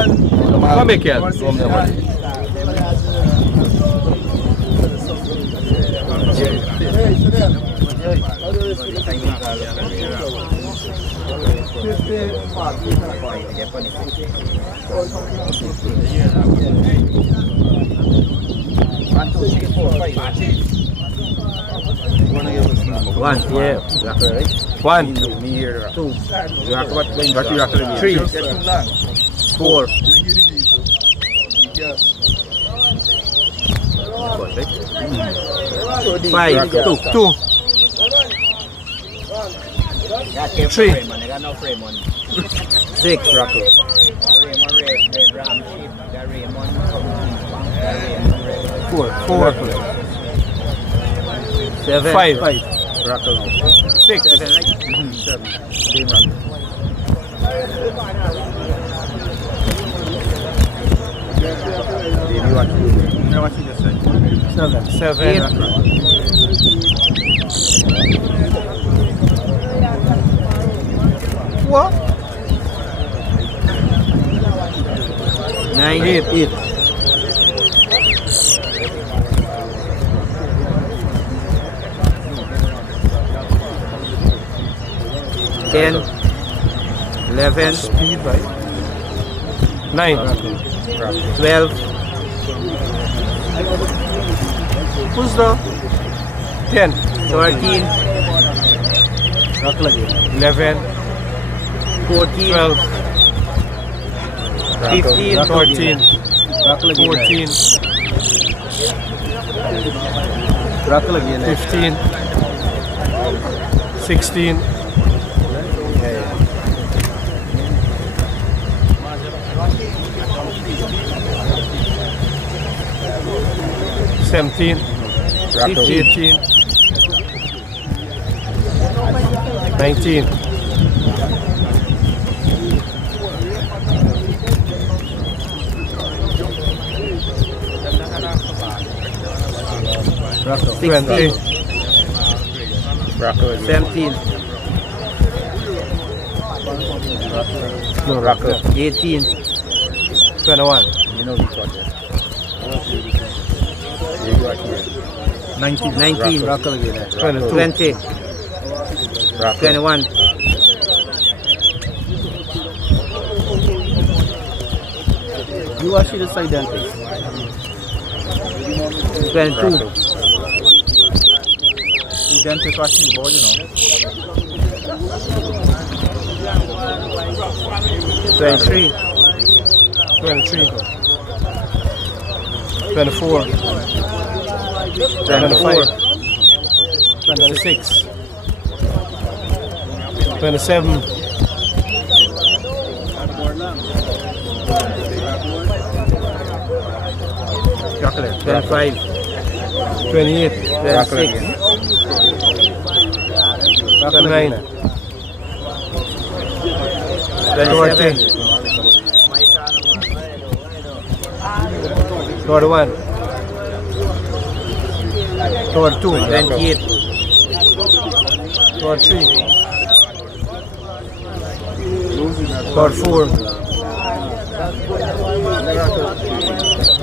Come make it. One, yeah. One, Two. Three. Four. Five. two, three, Six. four, Seven. five, six, Seven, right? seven, what? Nine. Eight. Ten. 11. Speed, right? 9, 12. who's the 10, 13. 11, 14. 12, 15. 14, 14, 15, 16, 17, 18, 19, 20, 17. no, 18. 21, 19. 22, 20. 21. You are the side dentist. 22. The dentist watching the board, you know. 23. 23, 24, 24. 26, 27, 25. 28, 26. 29, 27. 31, 32, 28. 33, 34,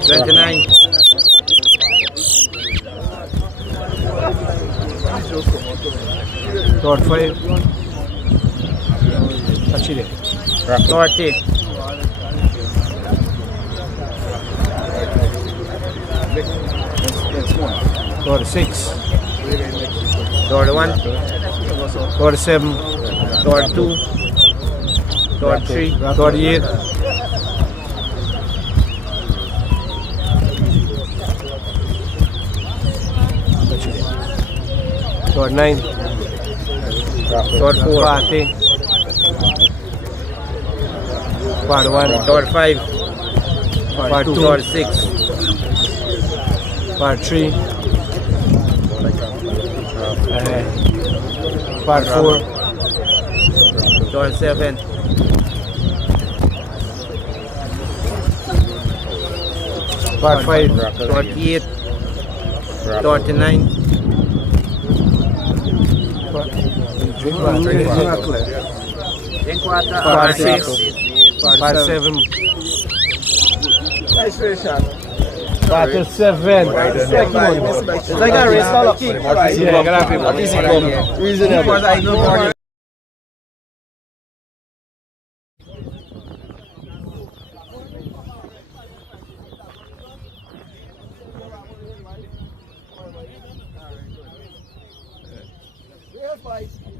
29. 35, actually, 40. 46, 41. 47, 42. 43. 38, 39, 44. 40, 41, 45. 42, 46. 43, 44, 47. 45, 48. 49. 46, 47, price for the shot? 47. It's like a race call up. Yeah, gonna be Reasonable. Yeah, fight.